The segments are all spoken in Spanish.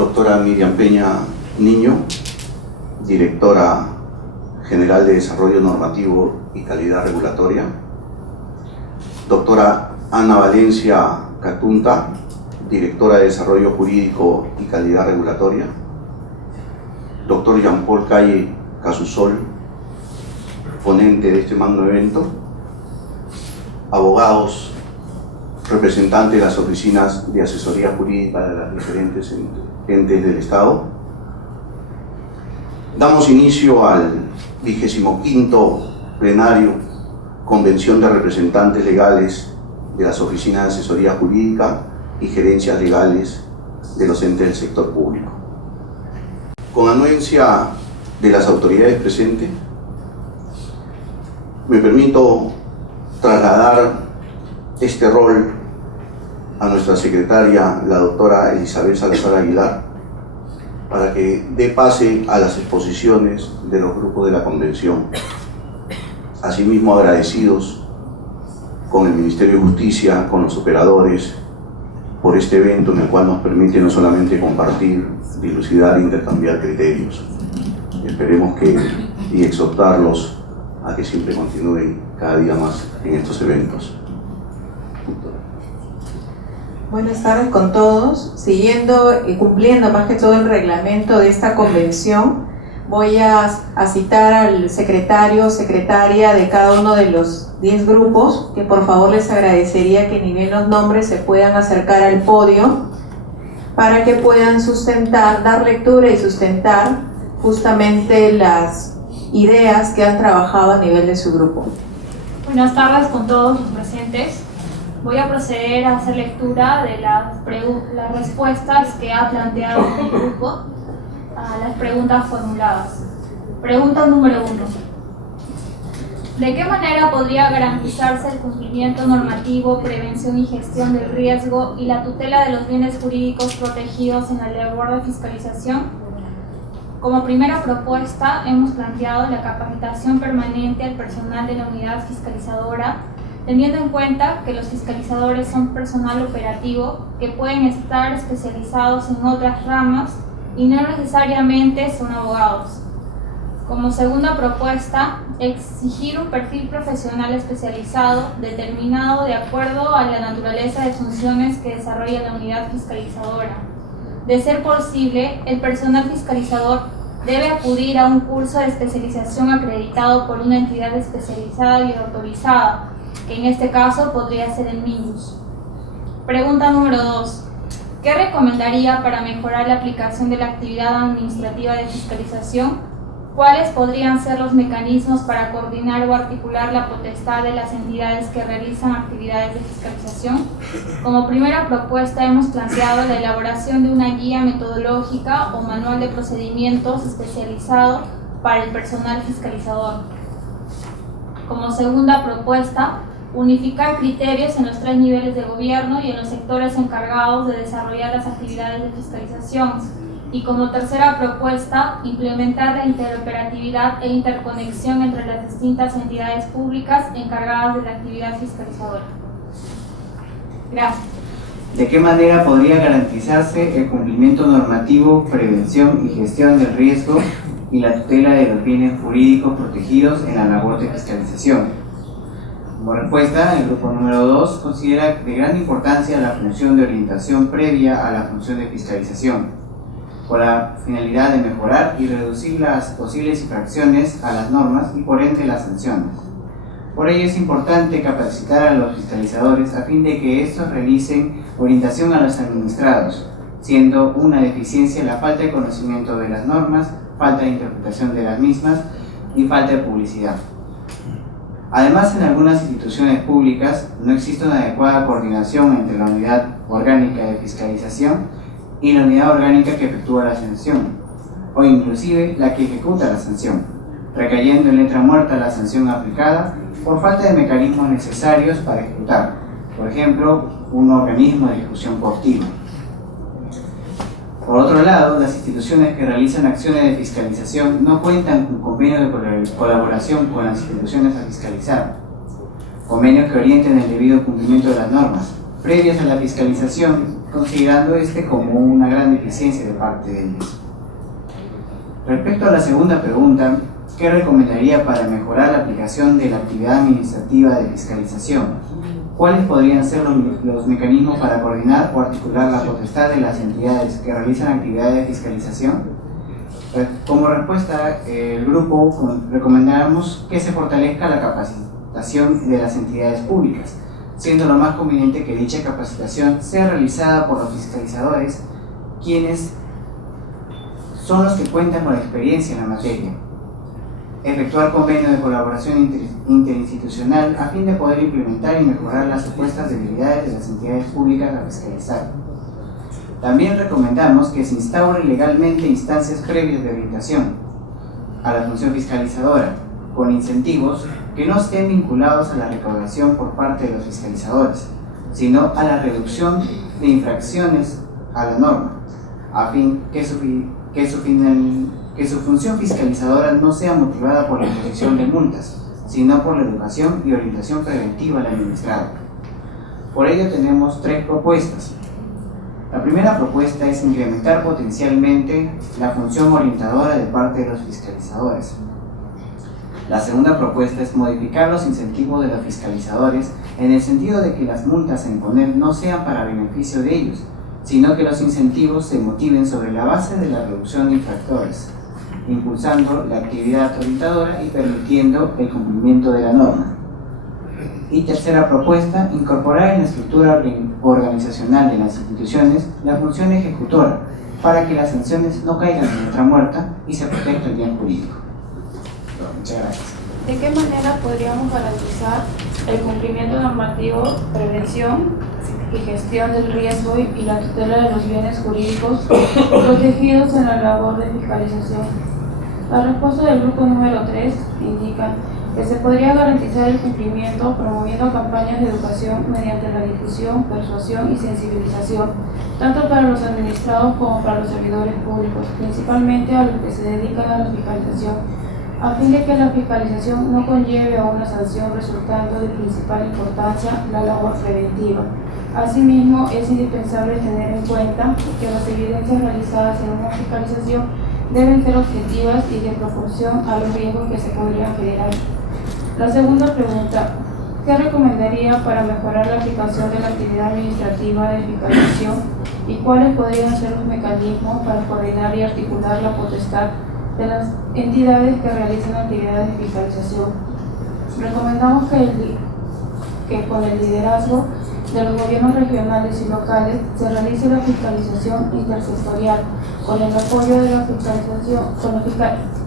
doctora Miriam Peña Niño, directora general de Desarrollo Normativo y Calidad Regulatoria, doctora Ana Valencia Catunta, directora de Desarrollo Jurídico y Calidad Regulatoria, doctor Jean-Paul Calle Casusol, ponente de este magno evento, abogados, representantes de las oficinas de asesoría jurídica de las diferentes entes del Estado. Damos inicio al 25º plenario Convención de Representantes Legales de las oficinas de asesoría jurídica y gerencias legales de los entes del sector público. Con anuencia de las autoridades presentes, me permito trasladar este rol a nuestra secretaria, la doctora Elizabeth Salazar Aguilar, para que dé pase a las exposiciones de los grupos de la Convención. Asimismo, agradecidos con el Ministerio de Justicia, con los operadores, por este evento en el cual nos permite no solamente compartir, dilucidar e intercambiar criterios. Esperemos y exhortarlos a que siempre continúen cada día más en estos eventos. Buenas tardes con todos. Siguiendo y cumpliendo más que todo el reglamento de esta convención, voy a citar al secretario o secretaria de cada uno de los 10 grupos, que por favor les agradecería que ni bien los nombres se puedan acercar al podio para que puedan sustentar, dar lectura y sustentar justamente las ideas que han trabajado a nivel de su grupo. Buenas tardes con todos los presentes. Voy a proceder a hacer lectura de las respuestas que ha planteado el grupo a las preguntas formuladas. Pregunta número 1. ¿De qué manera podría garantizarse el cumplimiento normativo, prevención y gestión del riesgo y la tutela de los bienes jurídicos protegidos en la labor de fiscalización? Como primera propuesta, hemos planteado la capacitación permanente al personal de la unidad fiscalizadora, teniendo en cuenta que los fiscalizadores son personal operativo que pueden estar especializados en otras ramas y no necesariamente son abogados. Como segunda propuesta, exigir un perfil profesional especializado determinado de acuerdo a la naturaleza de funciones que desarrolla la unidad fiscalizadora. De ser posible, el personal fiscalizador debe acudir a un curso de especialización acreditado por una entidad especializada y autorizada, que en este caso podría ser el MINUS. Pregunta número 2. ¿Qué recomendaría para mejorar la aplicación de la actividad administrativa de fiscalización? ¿Cuáles podrían ser los mecanismos para coordinar o articular la potestad de las entidades que realizan actividades de fiscalización? Como primera propuesta hemos planteado la elaboración de una guía metodológica o manual de procedimientos especializado para el personal fiscalizador. Como segunda propuesta, unificar criterios en los 3 niveles de gobierno y en los sectores encargados de desarrollar las actividades de fiscalización. Y como tercera propuesta, implementar la interoperatividad e interconexión entre las distintas entidades públicas encargadas de la actividad fiscalizadora. Gracias. ¿De qué manera podría garantizarse el cumplimiento normativo, prevención y gestión del riesgo y la tutela de los bienes jurídicos protegidos en la labor de fiscalización? Como respuesta, el grupo número 2 considera de gran importancia la función de orientación previa a la función de fiscalización, con la finalidad de mejorar y reducir las posibles infracciones a las normas y por ende las sanciones. Por ello es importante capacitar a los fiscalizadores a fin de que estos realicen orientación a los administrados, siendo una deficiencia la falta de conocimiento de las normas, falta de interpretación de las mismas y falta de publicidad. Además, en algunas instituciones públicas no existe una adecuada coordinación entre la unidad orgánica de fiscalización y la unidad orgánica que efectúa la sanción, o inclusive la que ejecuta la sanción, recayendo en letra muerta la sanción aplicada por falta de mecanismos necesarios para ejecutar, por ejemplo, un organismo de ejecución coactiva. Por otro lado, las instituciones que realizan acciones de fiscalización no cuentan con convenios de colaboración con las instituciones a fiscalizar, convenios que orienten el debido cumplimiento de las normas previas a la fiscalización considerando este como una gran deficiencia de parte de ellos. Respecto a la segunda pregunta, ¿qué recomendaría para mejorar la aplicación de la actividad administrativa de fiscalización? ¿Cuáles podrían ser los mecanismos para coordinar o articular la potestad de las entidades que realizan actividades de fiscalización? Como respuesta, el grupo recomendamos que se fortalezca la capacitación de las entidades públicas, siendo lo más conveniente que dicha capacitación sea realizada por los fiscalizadores, quienes son los que cuentan con la experiencia en la materia. Efectuar convenios de colaboración interinstitucional a fin de poder implementar y mejorar las supuestas debilidades de las entidades públicas a fiscalizar. También recomendamos que se instauren legalmente instancias previas de orientación a la función fiscalizadora, con incentivos que no estén vinculados a la recaudación por parte de los fiscalizadores, sino a la reducción de infracciones a la norma, a fin que su función fiscalizadora no sea motivada por la imposición de multas, sino por la educación y orientación preventiva al administrado. Por ello tenemos 3 propuestas. La primera propuesta es incrementar potencialmente la función orientadora de parte de los fiscalizadores. La segunda propuesta es modificar los incentivos de los fiscalizadores en el sentido de que las multas a imponer no sean para beneficio de ellos, sino que los incentivos se motiven sobre la base de la reducción de infractores, impulsando la actividad orientadora y permitiendo el cumplimiento de la norma. Y tercera propuesta, incorporar en la estructura organizacional de las instituciones la función ejecutora para que las sanciones no caigan en letra muerta y se proteja el bien jurídico. Muchas gracias. ¿De qué manera podríamos garantizar el cumplimiento normativo, prevención y gestión del riesgo y la tutela de los bienes jurídicos protegidos en la labor de fiscalización? La respuesta del grupo número 3 indica que se podría garantizar el cumplimiento promoviendo campañas de educación mediante la difusión, persuasión y sensibilización, tanto para los administrados como para los servidores públicos, principalmente a los que se dedican a la fiscalización, a fin de que la fiscalización no conlleve a una sanción resultando de principal importancia la labor preventiva. Asimismo, es indispensable tener en cuenta que las evidencias realizadas en una fiscalización deben ser objetivas y de proporción a los riesgos que se podrían generar. La segunda pregunta, ¿qué recomendaría para mejorar la aplicación de la actividad administrativa de fiscalización y cuáles podrían ser los mecanismos para coordinar y articular la potestad de las entidades que realizan actividades de fiscalización? Recomendamos que con el liderazgo de los gobiernos regionales y locales se realice la fiscalización intersectorial con el apoyo de la fiscalización,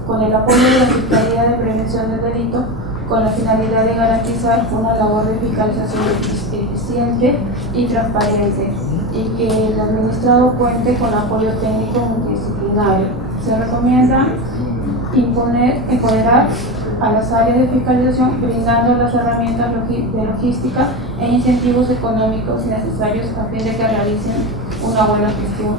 con el apoyo de la Fiscalía de Prevención del Delito, con la finalidad de garantizar una labor de fiscalización eficiente y transparente, y que el administrado cuente con apoyo técnico multidisciplinario. Se recomienda empoderar a las áreas de fiscalización brindando las herramientas de logística e incentivos económicos necesarios a fin de que realicen una buena gestión.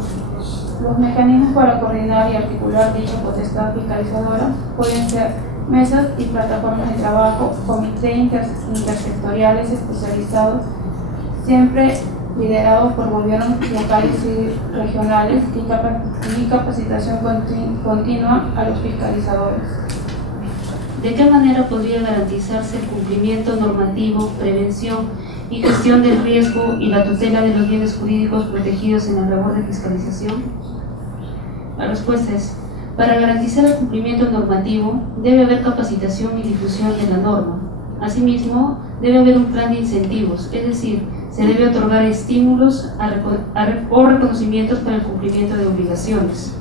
Los mecanismos para coordinar y articular dicha potestad fiscalizadora pueden ser mesas y plataformas de trabajo, comités intersectoriales especializados, siempre liderados por gobiernos locales y regionales, y capacitación continua a los fiscalizadores. ¿De qué manera podría garantizarse el cumplimiento normativo, prevención y gestión del riesgo y la tutela de los bienes jurídicos protegidos en la labor de fiscalización? La respuesta es: para garantizar el cumplimiento normativo debe haber capacitación y difusión de la norma. Asimismo, debe haber un plan de incentivos, es decir, se debe otorgar estímulos o reconocimientos para el cumplimiento de obligaciones.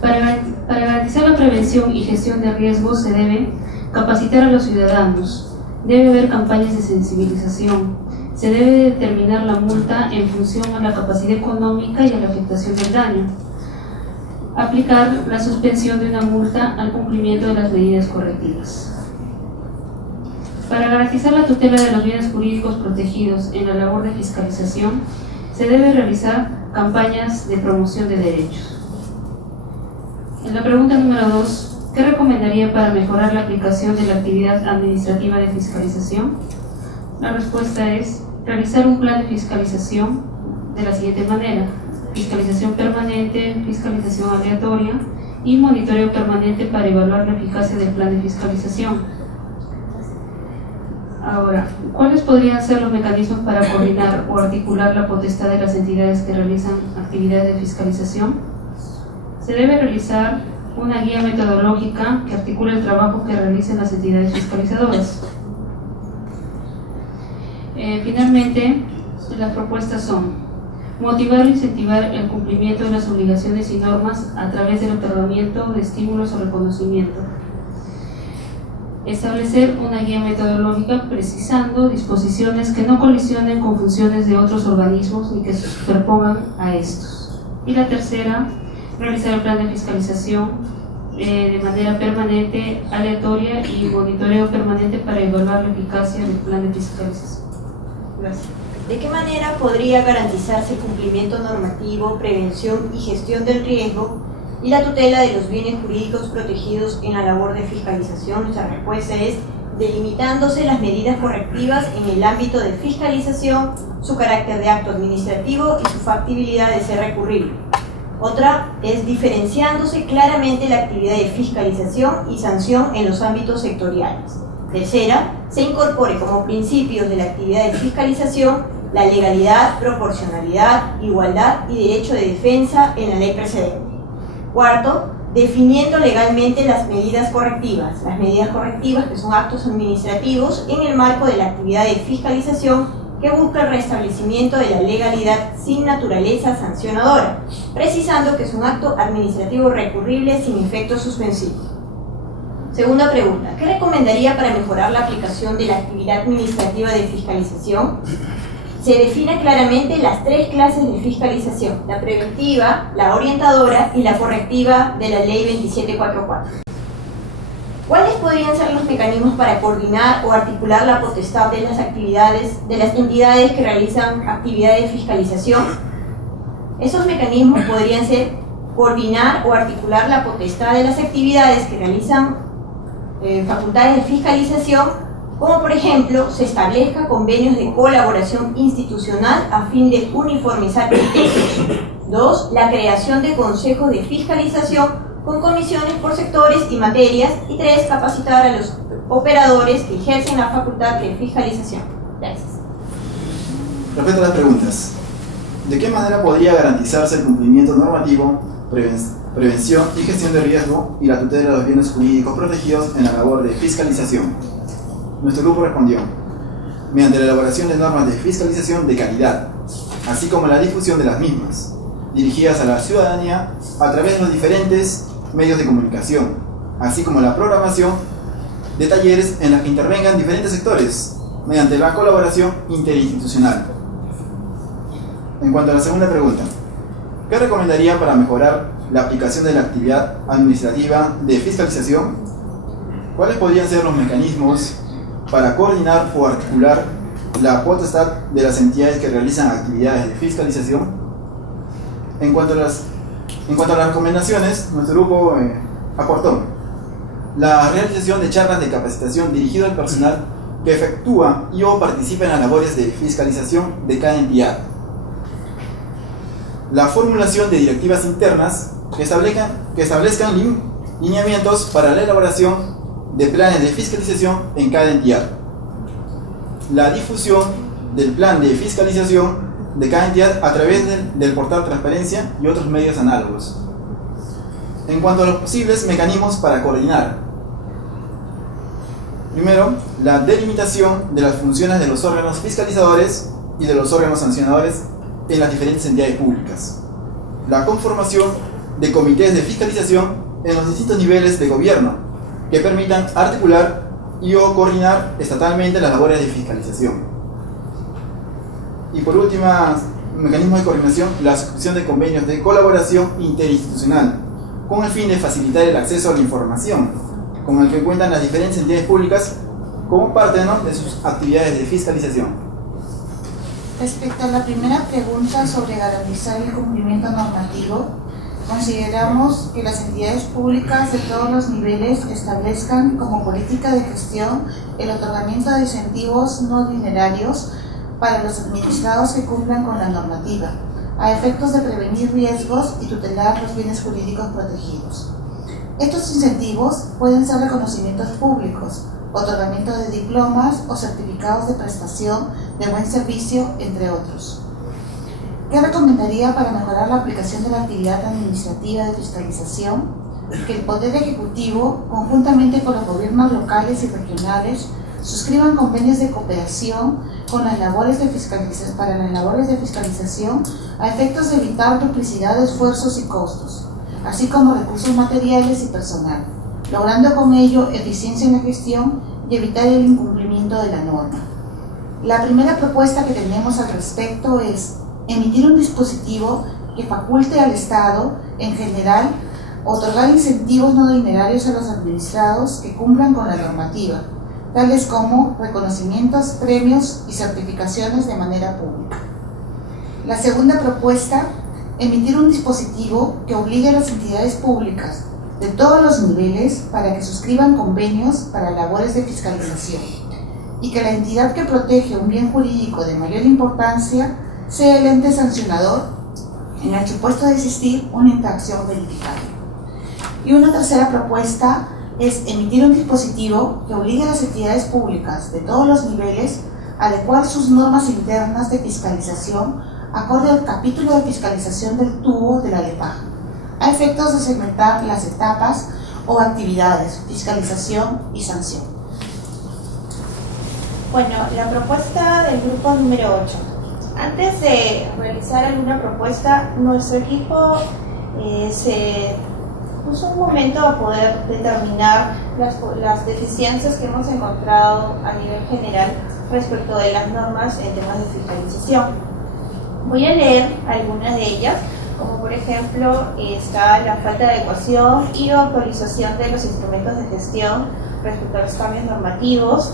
Para garantizar la prevención y gestión de riesgos se debe capacitar a los ciudadanos, debe haber campañas de sensibilización, se debe determinar la multa en función a la capacidad económica y a la afectación del daño, aplicar la suspensión de una multa al cumplimiento de las medidas correctivas. Para garantizar la tutela de los bienes jurídicos protegidos en la labor de fiscalización, se debe realizar campañas de promoción de derechos. En la pregunta número 2, ¿qué recomendaría para mejorar la aplicación de la actividad administrativa de fiscalización? La respuesta es realizar un plan de fiscalización de la siguiente manera: fiscalización permanente, fiscalización aleatoria y monitoreo permanente para evaluar la eficacia del plan de fiscalización. Ahora, ¿cuáles podrían ser los mecanismos para coordinar o articular la potestad de las entidades que realizan actividades de fiscalización? Se debe realizar una guía metodológica que articule el trabajo que realicen las entidades fiscalizadoras. Finalmente, las propuestas son: motivar e incentivar el cumplimiento de las obligaciones y normas a través del otorgamiento de estímulos o reconocimiento. Establecer una guía metodológica precisando disposiciones que no colisionen con funciones de otros organismos ni que se superpongan a estos. Y la tercera, realizar el plan de fiscalización de manera permanente, aleatoria y monitoreo permanente para evaluar la eficacia del plan de fiscalización. Gracias. ¿De qué manera podría garantizarse el cumplimiento normativo, prevención y gestión del riesgo y la tutela de los bienes jurídicos protegidos en la labor de fiscalización? Nuestra respuesta es: delimitándose las medidas correctivas en el ámbito de fiscalización, su carácter de acto administrativo y su factibilidad de ser recurrible. Otra es diferenciándose claramente la actividad de fiscalización y sanción en los ámbitos sectoriales. Tercera, se incorpore como principios de la actividad de fiscalización la legalidad, proporcionalidad, igualdad y derecho de defensa en la ley precedente. Cuarto, definiendo legalmente las medidas correctivas. Las medidas correctivas, que son actos administrativos en el marco de la actividad de fiscalización que busca el restablecimiento de la legalidad sin naturaleza sancionadora, precisando que es un acto administrativo recurrible sin efecto suspensivo. Segunda pregunta: ¿qué recomendaría para mejorar la aplicación de la actividad administrativa de fiscalización? Se define claramente las tres clases de fiscalización: la preventiva, la orientadora y la correctiva de la Ley 2744. ¿Cuáles podrían ser los mecanismos para coordinar o articular la potestad de las actividades de las entidades que realizan actividades de fiscalización? Esos mecanismos podrían ser coordinar o articular la potestad de las actividades que realizan facultades de fiscalización, como por ejemplo se establezca convenios de colaboración institucional a fin de uniformizar criterios. 2. La creación de consejos de fiscalización con comisiones por sectores y materias. Y 3. Capacitar a los operadores que ejercen la facultad de fiscalización. Gracias. Respecto a las preguntas: ¿de qué manera podría garantizarse el cumplimiento normativo, prevención y gestión de riesgo y la tutela de los bienes jurídicos protegidos en la labor de fiscalización? Nuestro grupo respondió: mediante la elaboración de normas de fiscalización de calidad, así como la difusión de las mismas, dirigidas a la ciudadanía a través de los diferentes medios de comunicación, así como la programación de talleres en los que intervengan diferentes sectores, mediante la colaboración interinstitucional. En cuanto a la segunda pregunta: ¿qué recomendaría para mejorar la aplicación de la actividad administrativa de fiscalización? ¿Cuáles podrían ser los mecanismos para coordinar o articular la potestad de las entidades que realizan actividades de fiscalización? En cuanto a las recomendaciones, nuestro grupo aportó la realización de charlas de capacitación dirigido al personal que efectúa y o participa en las labores de fiscalización de cada entidad, la formulación de directivas internas que establezcan lineamientos para la elaboración de planes de fiscalización en cada entidad, la difusión del plan de fiscalización de cada entidad a través del portal Transparencia y otros medios análogos. En cuanto a los posibles mecanismos para coordinar: primero, la delimitación de las funciones de los órganos fiscalizadores y de los órganos sancionadores en las diferentes entidades públicas, la conformación de comités de fiscalización en los distintos niveles de gobierno que permitan articular y o coordinar estatalmente las labores de fiscalización. Y por último, mecanismos de coordinación: la suscripción de convenios de colaboración interinstitucional con el fin de facilitar el acceso a la información con el que cuentan las diferentes entidades públicas como parte de sus actividades de fiscalización. Respecto a la primera pregunta sobre garantizar el cumplimiento normativo, consideramos que las entidades públicas de todos los niveles establezcan como política de gestión el otorgamiento de incentivos no dinerarios para los administrados que cumplan con la normativa, a efectos de prevenir riesgos y tutelar los bienes jurídicos protegidos. Estos incentivos pueden ser reconocimientos públicos, otorgamiento de diplomas o certificados de prestación de buen servicio, entre otros. ¿Qué recomendaría para mejorar la aplicación de la actividad administrativa de fiscalización? Que el Poder Ejecutivo, conjuntamente con los gobiernos locales y regionales, suscriban convenios de cooperación con las labores de fiscalización, para las labores de fiscalización a efectos de evitar duplicidad de esfuerzos y costos, así como recursos materiales y personal, logrando con ello eficiencia en la gestión y evitar el incumplimiento de la norma. La primera propuesta que tenemos al respecto es emitir un dispositivo que faculte al Estado, en general, otorgar incentivos no dinerarios a los administrados que cumplan con la normativa, tales como reconocimientos, premios y certificaciones de manera pública. La segunda propuesta, emitir un dispositivo que obligue a las entidades públicas de todos los niveles para que suscriban convenios para labores de fiscalización y que la entidad que protege un bien jurídico de mayor importancia sea el ente sancionador en el supuesto de existir una infracción verificable. Y una tercera propuesta es emitir un dispositivo que obligue a las entidades públicas de todos los niveles a adecuar sus normas internas de fiscalización acorde al capítulo de fiscalización del tubo de la LEPAJ, a efectos de segmentar las etapas o actividades, fiscalización y sanción. Bueno, la propuesta del grupo número 8. Antes de realizar alguna propuesta, nuestro equipo se puso un momento a poder determinar las deficiencias que hemos encontrado a nivel general respecto de las normas en temas de fiscalización. Voy a leer algunas de ellas, como por ejemplo está la falta de adecuación y actualización de los instrumentos de gestión respecto a los cambios normativos.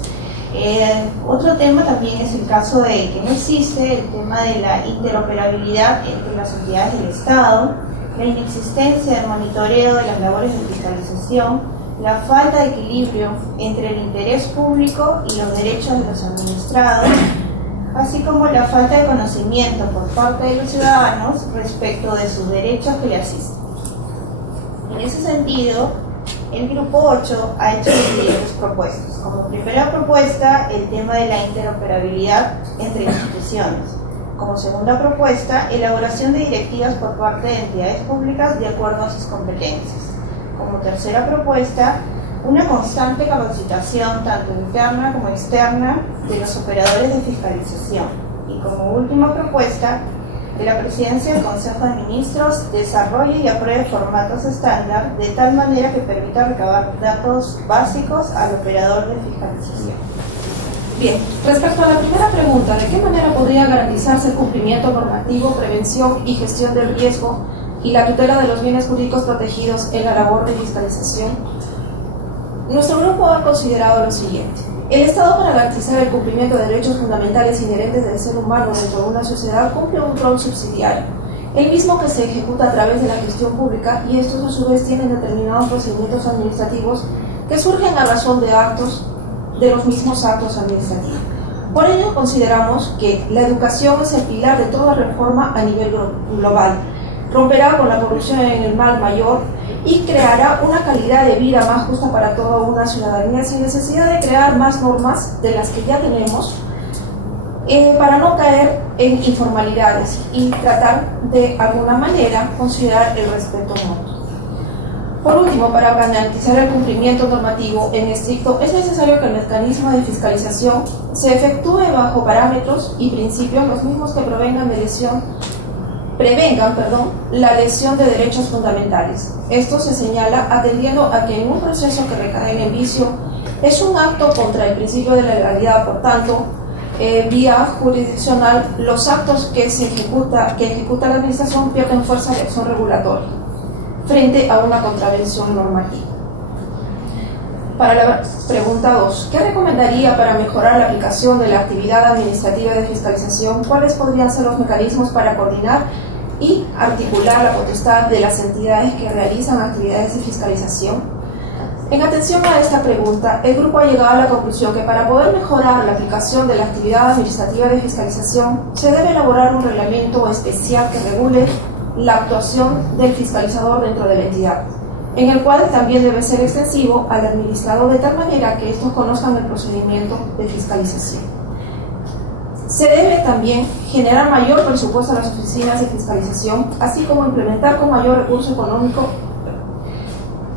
Otro tema también es el caso de que no existe el tema de la interoperabilidad entre las entidades del Estado, la inexistencia de monitoreo de las labores de fiscalización, la falta de equilibrio entre el interés público y los derechos de los administrados, así como la falta de conocimiento por parte de los ciudadanos respecto de sus derechos que le asisten. En ese sentido, el Grupo 8 ha hecho las siguientes propuestas. Como primera propuesta, el tema de la interoperabilidad entre instituciones. Como segunda propuesta, elaboración de directivas por parte de entidades públicas de acuerdo a sus competencias. Como tercera propuesta, una constante capacitación, tanto interna como externa, de los operadores de fiscalización. Y como última propuesta, que la Presidencia del Consejo de Ministros desarrolle y apruebe formatos estándar de tal manera que permita recabar datos básicos al operador de fiscalización. Bien, respecto a la primera pregunta, ¿de qué manera podría garantizarse el cumplimiento normativo, prevención y gestión del riesgo y la tutela de los bienes jurídicos protegidos en la labor de fiscalización? Nuestro grupo ha considerado lo siguiente. El Estado, para garantizar el cumplimiento de derechos fundamentales inherentes del ser humano dentro de una sociedad, cumple un rol subsidiario, el mismo que se ejecuta a través de la gestión pública, y estos a su vez tienen determinados procedimientos administrativos que surgen a razón de los mismos actos administrativos. Por ello, consideramos que la educación es el pilar de toda reforma a nivel global. Romperá con la corrupción en el mal mayor y creará una calidad de vida más justa para toda una ciudadanía, sin necesidad de crear más normas de las que ya tenemos, para no caer en informalidades y tratar de alguna manera considerar el respeto mutuo. Por último, para garantizar el cumplimiento normativo en estricto, es necesario que el mecanismo de fiscalización se efectúe bajo parámetros y principios los mismos que prevengan la lesión de derechos fundamentales. Esto se señala atendiendo a que en un proceso que recae en vicio es un acto contra el principio de la legalidad. Por tanto, vía jurisdiccional, los actos que ejecuta la administración pierden fuerza de acción regulatoria frente a una contravención normativa. Para la pregunta 2, ¿qué recomendaría para mejorar la aplicación de la actividad administrativa de fiscalización? ¿Cuáles podrían ser los mecanismos para coordinar y articular la potestad de las entidades que realizan actividades de fiscalización? En atención a esta pregunta, el grupo ha llegado a la conclusión que para poder mejorar la aplicación de la actividad administrativa de fiscalización, se debe elaborar un reglamento especial que regule la actuación del fiscalizador dentro de la entidad, en el cual también debe ser extensivo al administrador de tal manera que estos conozcan el procedimiento de fiscalización. Se debe también generar mayor presupuesto a las oficinas de fiscalización, así como implementar con mayor recurso económico,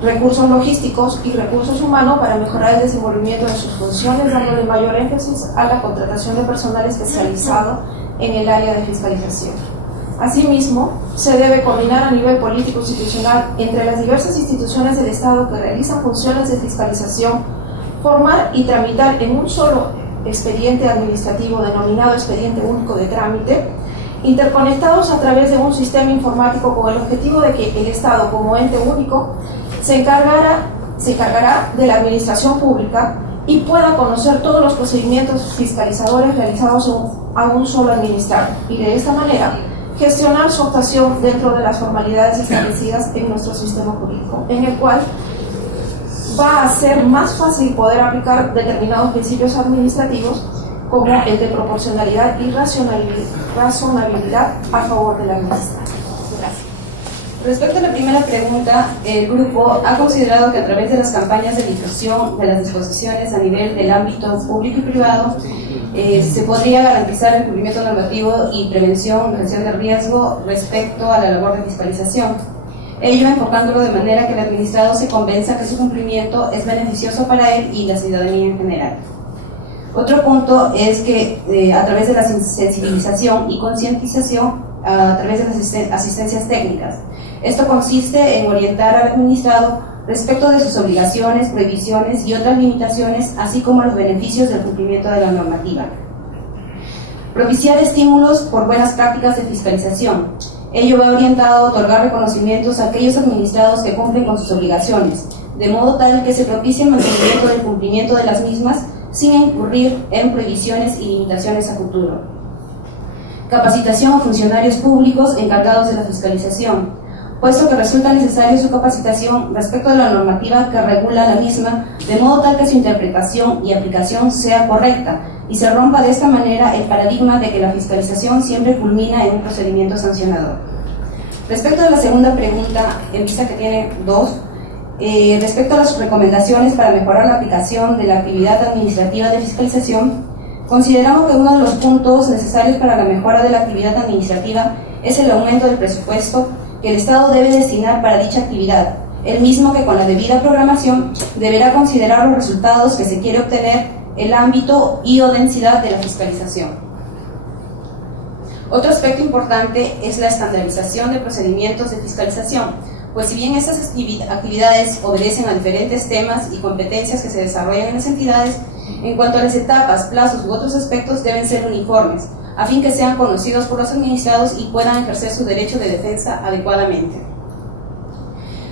recursos logísticos y recursos humanos para mejorar el desenvolvimiento de sus funciones, dándole mayor énfasis a la contratación de personal especializado en el área de fiscalización. Asimismo, se debe coordinar a nivel político institucional entre las diversas instituciones del Estado que realizan funciones de fiscalización, formar y tramitar en un solo expediente administrativo denominado expediente único de trámite, interconectados a través de un sistema informático con el objetivo de que el Estado como ente único se encargará de la administración pública y pueda conocer todos los procedimientos fiscalizadores realizados a un solo administrador y de esta manera gestionar su actuación dentro de las formalidades establecidas en nuestro sistema jurídico, en el cual va a ser más fácil poder aplicar determinados principios administrativos como el de proporcionalidad y razonabilidad a favor de la administración. Gracias. Respecto a la primera pregunta, el grupo ha considerado que a través de las campañas de difusión de las disposiciones a nivel del ámbito público y privado se podría garantizar el cumplimiento normativo y prevención y gestión de riesgo respecto a la labor de fiscalización. Ello enfocándolo de manera que el administrado se convenza que su cumplimiento es beneficioso para él y la ciudadanía en general. Otro punto es que a través de la sensibilización y concientización, a través de las asistencias técnicas. Esto consiste en orientar al administrado respecto de sus obligaciones, prohibiciones y otras limitaciones, así como los beneficios del cumplimiento de la normativa. Propiciar estímulos por buenas prácticas de fiscalización. Ello va orientado a otorgar reconocimientos a aquellos administrados que cumplen con sus obligaciones, de modo tal que se propicie el mantenimiento del cumplimiento de las mismas sin incurrir en prohibiciones y limitaciones a futuro. Capacitación a funcionarios públicos encargados de la fiscalización, puesto que resulta necesario su capacitación respecto de la normativa que regula la misma, de modo tal que su interpretación y aplicación sea correcta y se rompa de esta manera el paradigma de que la fiscalización siempre culmina en un procedimiento sancionador. Respecto a la segunda pregunta, en vista que tiene dos, respecto a las recomendaciones para mejorar la aplicación de la actividad administrativa de fiscalización, consideramos que uno de los puntos necesarios para la mejora de la actividad administrativa es el aumento del presupuesto que el Estado debe destinar para dicha actividad, el mismo que con la debida programación deberá considerar los resultados que se quiere obtener, el ámbito y o densidad de la fiscalización. Otro aspecto importante es la estandarización de procedimientos de fiscalización, pues si bien estas actividades obedecen a diferentes temas y competencias que se desarrollan en las entidades, en cuanto a las etapas, plazos u otros aspectos deben ser uniformes, a fin que sean conocidos por los administrados y puedan ejercer su derecho de defensa adecuadamente.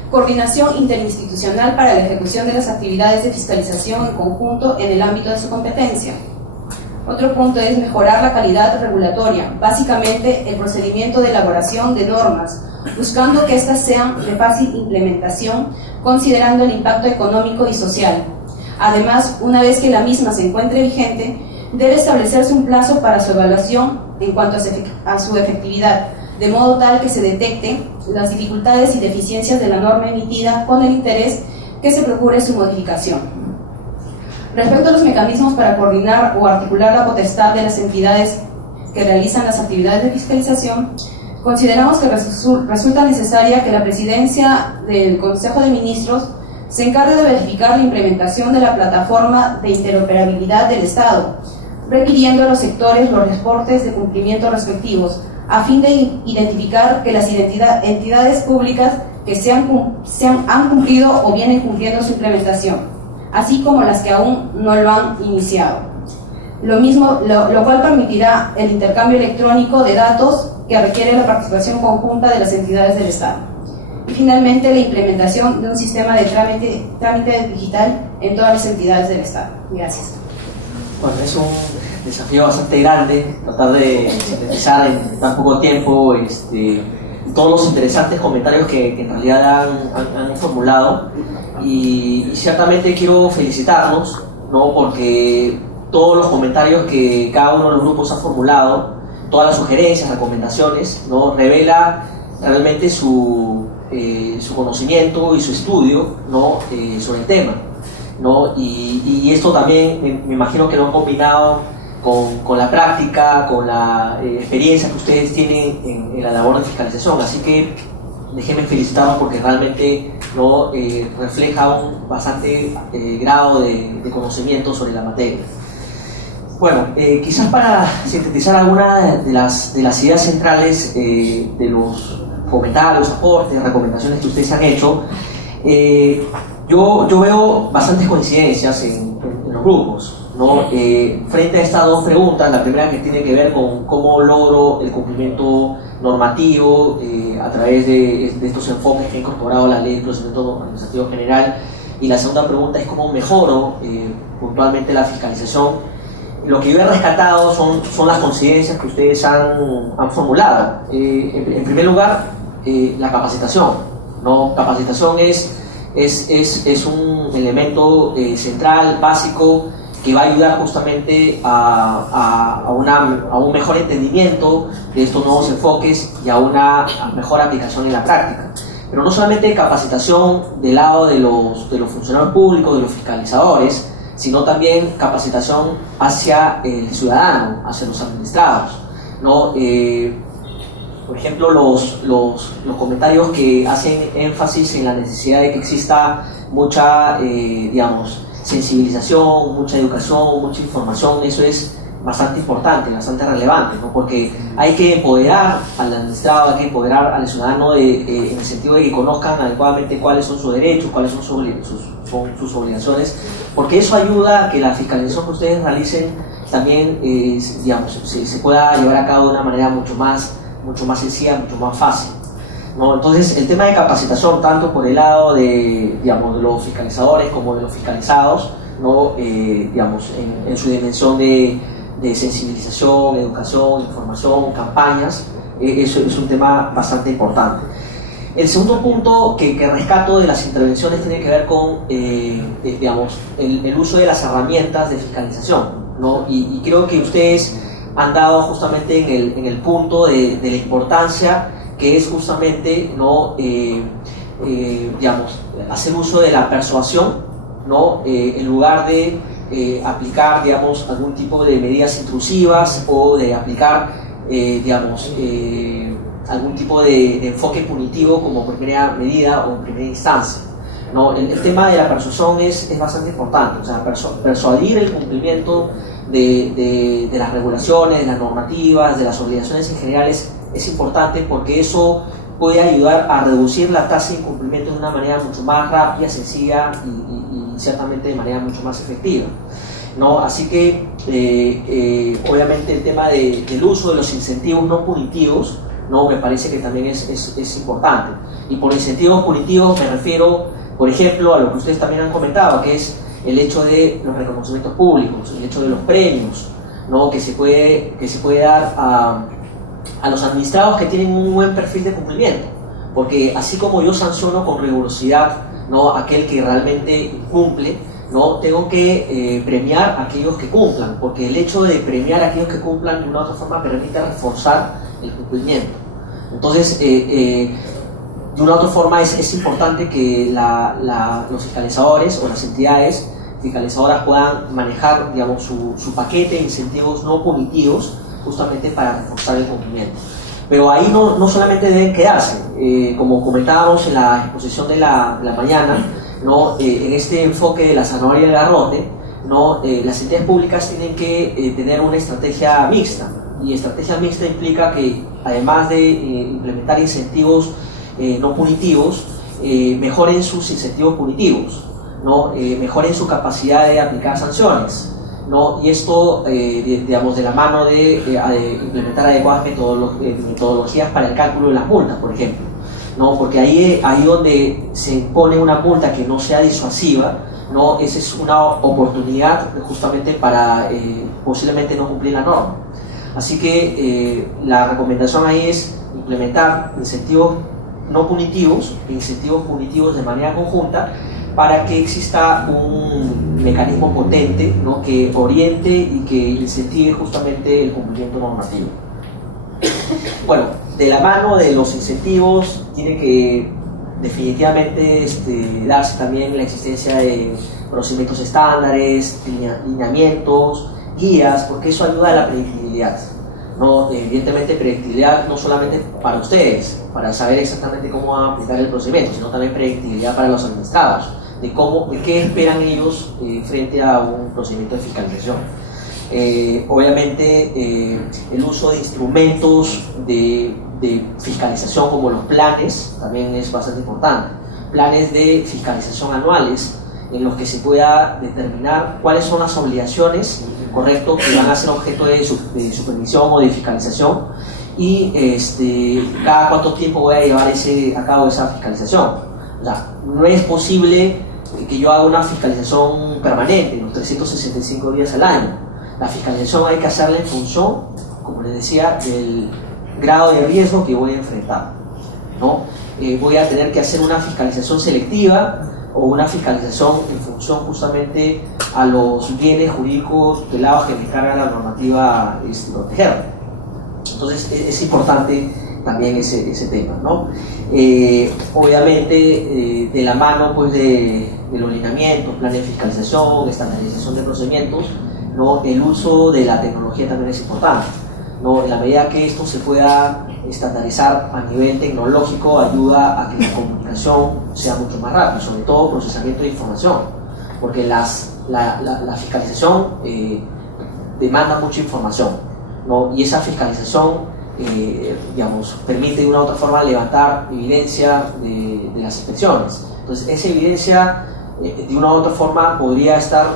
Coordinación interinstitucional para la ejecución de las actividades de fiscalización en conjunto en el ámbito de su competencia. Otro punto es mejorar la calidad regulatoria, básicamente el procedimiento de elaboración de normas, buscando que éstas sean de fácil implementación, considerando el impacto económico y social. Además, una vez que la misma se encuentre vigente, debe establecerse un plazo para su evaluación en cuanto a su efectividad, de modo tal que se detecten las dificultades y deficiencias de la norma emitida con el interés que se procure su modificación. Respecto a los mecanismos para coordinar o articular la potestad de las entidades que realizan las actividades de fiscalización, consideramos que resulta necesaria que la Presidencia del Consejo de Ministros se encargue de verificar la implementación de la plataforma de interoperabilidad del Estado, requiriendo a los sectores los reportes de cumplimiento respectivos, a fin de identificar que las entidades públicas que han cumplido o vienen cumpliendo su implementación, así como las que aún no lo han iniciado. Lo cual permitirá el intercambio electrónico de datos que requiere la participación conjunta de las entidades del Estado. Y finalmente, la implementación de un sistema de trámite digital en todas las entidades del Estado. Gracias. Bueno, es un desafío bastante grande tratar de sintetizar en tan poco tiempo todos los interesantes comentarios que en realidad han formulado, y ciertamente quiero felicitarlos, ¿no? Porque todos los comentarios que cada uno de los grupos ha formulado, todas las sugerencias, recomendaciones, ¿no? Revela realmente su conocimiento y su estudio, ¿no? Sobre el tema, ¿no? Y esto también me imagino que lo han combinado con la práctica, con la experiencia que ustedes tienen en la labor de fiscalización. Así que déjenme felicitarlos porque realmente, ¿no? Refleja un bastante grado de conocimiento sobre la materia. Bueno, quizás para sintetizar algunas de las ideas centrales de los comentarios, aportes, recomendaciones que ustedes han hecho, yo veo bastantes coincidencias en los grupos, ¿no? Frente a estas dos preguntas, la primera que tiene que ver con cómo logro el cumplimiento normativo a través de estos enfoques que ha incorporado la Ley de Procedimiento Administrativo General, y la segunda pregunta es cómo mejoro puntualmente la fiscalización. Lo que yo he rescatado son las coincidencias que ustedes han formulado. En primer lugar, la capacitación, ¿no? Capacitación es un elemento central, básico, que va a ayudar justamente a un mejor entendimiento de estos nuevos enfoques y a una mejor aplicación en la práctica. Pero no solamente capacitación del lado de los funcionarios públicos, de los fiscalizadores, sino también capacitación hacia el ciudadano, hacia los administrados, ¿no? Por ejemplo, los comentarios que hacen énfasis en la necesidad de que exista mucha, sensibilización, mucha educación, mucha información, eso es bastante importante, bastante relevante, ¿no? Porque hay que empoderar al administrado, hay que empoderar al ciudadano en el sentido de que conozcan adecuadamente cuáles son sus derechos, cuáles son sus obligaciones, porque eso ayuda a que la fiscalización que ustedes realicen también se pueda llevar a cabo de una manera mucho más sencilla, mucho más fácil, ¿no? Entonces, el tema de capacitación, tanto por el lado de los fiscalizadores como de los fiscalizados, ¿no? En su dimensión de sensibilización, educación, información, campañas, eso es un tema bastante importante. El segundo punto que rescato de las intervenciones tiene que ver con el uso de las herramientas de fiscalización, ¿no? Y creo que ustedes han dado justamente en el punto de la importancia que es justamente, ¿no? Hacer uso de la persuasión, ¿no? En lugar de aplicar, algún tipo de medidas intrusivas o de aplicar, algún tipo de enfoque punitivo como primera medida o en primera instancia, ¿no? El tema de la persuasión es bastante importante, o sea, persuadir el cumplimiento de las regulaciones, de las normativas, de las obligaciones en general es importante, porque eso puede ayudar a reducir la tasa de incumplimiento de una manera mucho más rápida, sencilla y ciertamente de manera mucho más efectiva, ¿no? Así que obviamente el tema del uso de los incentivos no punitivos, ¿no? Me parece que también es importante. Y por incentivos punitivos me refiero, por ejemplo, a lo que ustedes también han comentado, que es el hecho de los reconocimientos públicos, el hecho de los premios, ¿no? que se puede dar a los administrados que tienen un buen perfil de cumplimiento, porque así como yo sanciono con rigurosidad, ¿no? aquel que realmente cumple, ¿no? tengo que premiar a aquellos que cumplan, porque el hecho de premiar a aquellos que cumplan de una u otra forma permite reforzar el cumplimiento. Entonces, de una u otra forma es importante que los fiscalizadores o las entidades fiscalizadoras puedan manejar, su paquete de incentivos no punitivos justamente para reforzar el cumplimiento. Pero ahí no solamente deben quedarse, como comentábamos en la exposición de la mañana, ¿no? En este enfoque de la zanahoria y el garrote, ¿no? Las entidades públicas tienen que tener una estrategia mixta, y estrategia mixta implica que además de implementar incentivos no punitivos, mejoren sus incentivos punitivos, ¿no? Mejoren su capacidad de aplicar sanciones, ¿no? Y esto, de la mano de implementar adecuadas metodologías para el cálculo de las multas, por ejemplo, ¿no? Porque ahí donde se impone una multa que no sea disuasiva, ¿no? Esa es una oportunidad justamente para posiblemente no cumplir la norma. Así que la recomendación ahí es implementar incentivos no punitivos e incentivos punitivos de manera conjunta para que exista un mecanismo potente, ¿no?, que oriente y que incentive justamente el cumplimiento normativo. Bueno, de la mano de los incentivos tiene que definitivamente darse también la existencia de procedimientos estándares, lineamientos, guías, porque eso ayuda a la predictibilidad. No, evidentemente predictibilidad no solamente para ustedes, para saber exactamente cómo van a aplicar el procedimiento, sino también predictibilidad para los administrados, de qué esperan ellos frente a un procedimiento de fiscalización. Obviamente el uso de instrumentos de fiscalización como los planes también es bastante importante. Planes de fiscalización anuales en los que se pueda determinar cuáles son las obligaciones, correcto, que van a ser objeto de supervisión o de fiscalización y cada cuánto tiempo voy a llevar a cabo esa fiscalización. O sea, no es posible que yo haga una fiscalización permanente, los 365 días al año. La fiscalización hay que hacerla en función, como les decía, del grado de riesgo que voy a enfrentar, ¿no? Voy a tener que hacer una fiscalización selectiva o una fiscalización en función justamente a los bienes jurídicos tutelados que me encarga la normativa proteger. Entonces es importante también ese tema, ¿no? Obviamente de la mano pues de los lineamientos, planes de fiscalización, estandarización de procedimientos, ¿no?, el uso de la tecnología también es importante, ¿no? En la medida que esto se pueda estandarizar a nivel tecnológico, ayuda a que la comunicación sea mucho más rápida, sobre todo procesamiento de información, porque la fiscalización demanda mucha información, ¿no? Y esa fiscalización permite de una u otra forma levantar evidencia de las inspecciones. Entonces esa evidencia de una u otra forma podría estar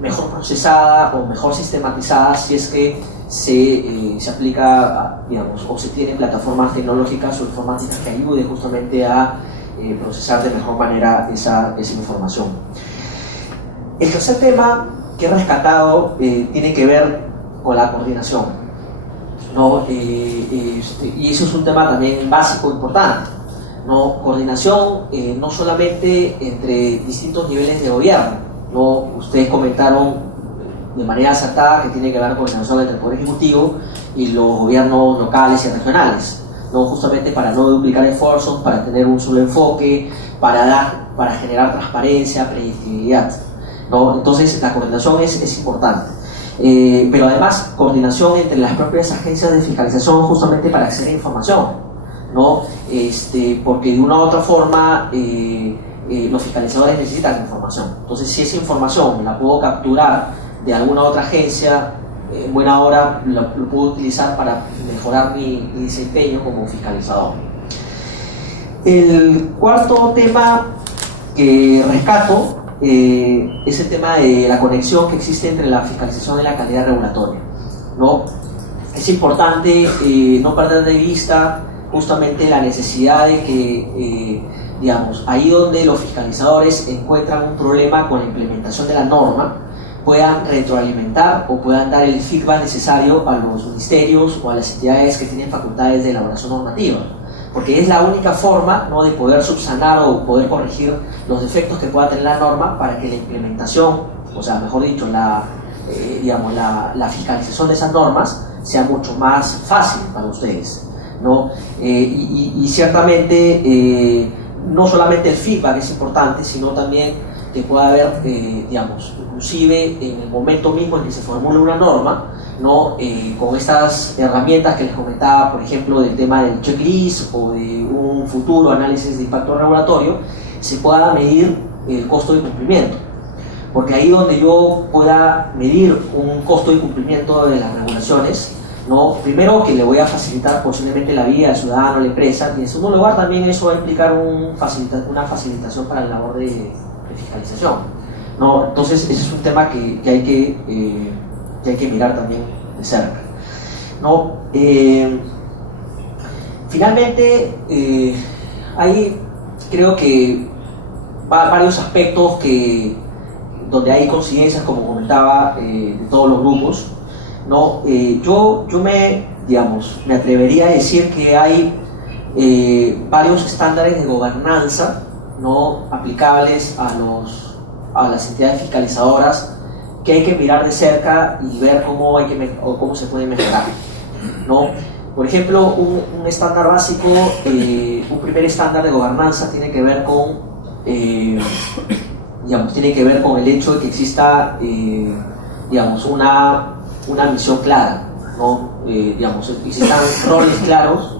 mejor procesada o mejor sistematizada si es que se aplica, o se tienen plataformas tecnológicas o informáticas que ayuden justamente a procesar de mejor manera esa información. El tercer tema que he rescatado tiene que ver con la coordinación, ¿no? Y eso es un tema también básico, importante, ¿no? Coordinación no solamente entre distintos niveles de gobierno, ¿no? Ustedes comentaron de manera acertada que tiene que ver con coordinación entre el Poder Ejecutivo y los gobiernos locales y regionales, ¿no? Justamente para no duplicar esfuerzos, para tener un solo enfoque, para generar transparencia, predictibilidad, ¿no? Entonces la coordinación es importante. Pero además coordinación entre las propias agencias de fiscalización justamente para acceder a información, ¿no? Porque de una u otra forma los fiscalizadores necesitan información. Entonces si esa información la puedo capturar de alguna otra agencia, en buena hora lo puedo utilizar para mejorar mi desempeño como fiscalizador. El cuarto tema que rescato es el tema de la conexión que existe entre la fiscalización y la calidad regulatoria, ¿no? Es importante no perder de vista justamente la necesidad de que, ahí donde los fiscalizadores encuentran un problema con la implementación de la norma, puedan retroalimentar o puedan dar el feedback necesario a los ministerios o a las entidades que tienen facultades de elaboración normativa, porque es la única forma, ¿no?, de poder subsanar o poder corregir los defectos que pueda tener la norma para que la implementación, o sea, mejor dicho, la fiscalización de esas normas sea mucho más fácil para ustedes, ¿no? Y ciertamente no solamente el feedback es importante, sino también que pueda haber, inclusive en el momento mismo en que se formula una norma, ¿no? Con estas herramientas que les comentaba, por ejemplo, del tema del checklist o de un futuro análisis de impacto regulatorio, se pueda medir el costo de cumplimiento. Porque ahí donde yo pueda medir un costo de cumplimiento de las regulaciones, ¿no? Primero que le voy a facilitar posiblemente la vida al ciudadano, a la empresa, y en segundo lugar también eso va a implicar una facilitación para la labor de fiscalización, ¿no? Entonces ese es un tema que hay que mirar también de cerca, ¿no? Finalmente hay, creo que varios aspectos donde hay coincidencias, como comentaba, de todos los grupos, ¿no? Yo me digamos, me atrevería a decir que hay varios estándares de gobernanza no aplicables a las entidades fiscalizadoras que hay que mirar de cerca y ver cómo se puede mejorar, ¿no? Por ejemplo, un estándar básico, un primer estándar de gobernanza tiene que ver con el hecho de que exista una misión clara, ¿no? Existan roles claros,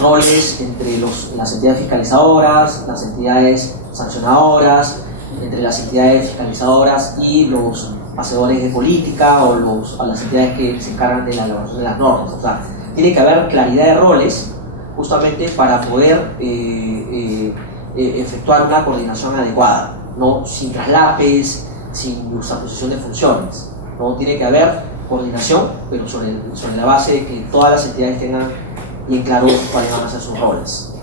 roles entre las entidades fiscalizadoras, las entidades sancionadoras, entre las entidades fiscalizadoras y los hacedores de política o las entidades que se encargan de la elaboración de las normas. O sea, tiene que haber claridad de roles justamente para poder efectuar una coordinación adecuada, ¿no? Sin traslapes, sin justaposición de funciones, ¿no? Tiene que haber coordinación, pero sobre la base de que todas las entidades tengan bien claro cuáles van a ser sus roles,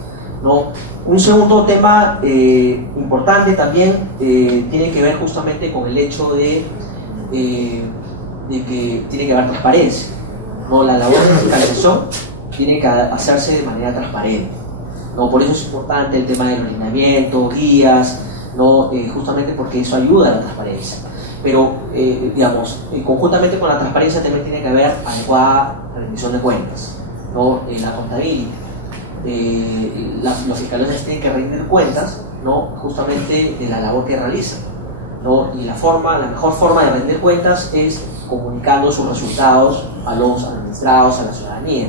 ¿no? Un segundo tema importante también tiene que ver justamente con el hecho de que tiene que haber transparencia, ¿no? La labor de fiscalización tiene que hacerse de manera transparente, ¿no? Por eso es importante el tema del ordenamiento, guías, ¿no? Justamente porque eso ayuda a la transparencia. Pero, conjuntamente con la transparencia también tiene que haber adecuada rendición de cuentas, ¿no? La contabilidad. Los fiscales tienen que rendir cuentas, ¿no? Justamente de la labor que realizan, ¿no? Y la mejor forma de rendir cuentas es comunicando sus resultados a los administrados, a la ciudadanía,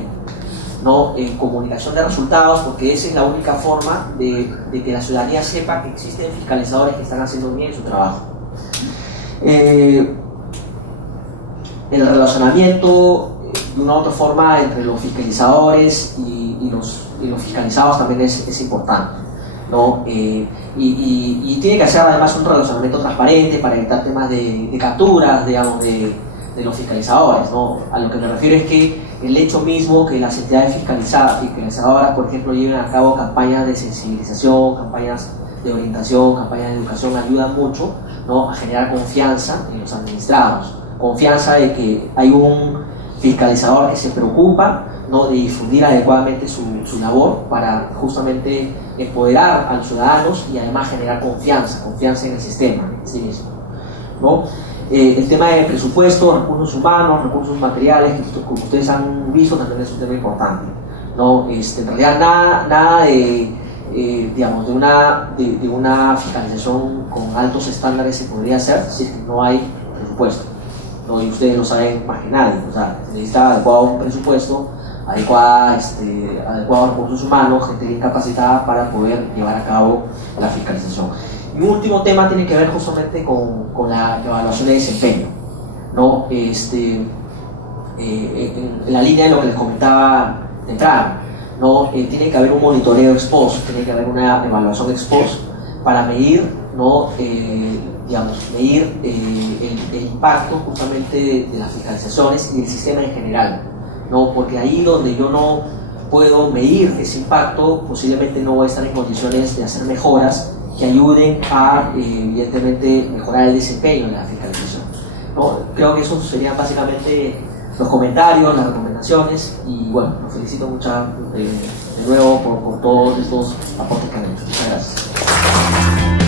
¿no? En comunicación de resultados, porque esa es la única forma de que la ciudadanía sepa que existen fiscalizadores que están haciendo bien su trabajo. El relacionamiento de una u otra forma entre los fiscalizadores y los fiscalizados también es importante, ¿no? Y tiene que hacer además un relacionamiento transparente para evitar temas de capturas, digamos, de los fiscalizadores, ¿no? A lo que me refiero es que el hecho mismo que las entidades fiscalizadoras, por ejemplo, lleven a cabo campañas de sensibilización, campañas de orientación, campañas de educación, ayuda mucho, ¿no? A generar confianza en los administrados, confianza de que hay un fiscalizador que se preocupa, ¿no? De difundir adecuadamente su labor para justamente empoderar a los ciudadanos y además generar confianza en el sistema en sí mismo, ¿no? El tema de presupuesto, recursos humanos, recursos materiales, que como ustedes han visto también es un tema importante, ¿no? En realidad nada de una fiscalización con altos estándares se podría hacer si es que no hay presupuesto, ¿no? Y ustedes lo saben más que nadie, o sea, se necesita adecuado presupuesto, adecuados recursos humanos, gente bien capacitada para poder llevar a cabo la fiscalización. Y un último tema tiene que ver justamente con la evaluación de desempeño, ¿no? En la línea de lo que les comentaba de entrada, ¿no? Tiene que haber un monitoreo ex post, tiene que haber una evaluación ex post para medir, ¿no? Medir el impacto justamente de las fiscalizaciones y del sistema en general, ¿no? Porque ahí donde yo no puedo medir ese impacto, posiblemente no voy a estar en condiciones de hacer mejoras que ayuden a, evidentemente, mejorar el desempeño de la fiscalización, ¿no? Creo que esos serían básicamente los comentarios, las recomendaciones, y bueno, los felicito mucho de nuevo por todos estos aportes que han hecho. Muchas gracias.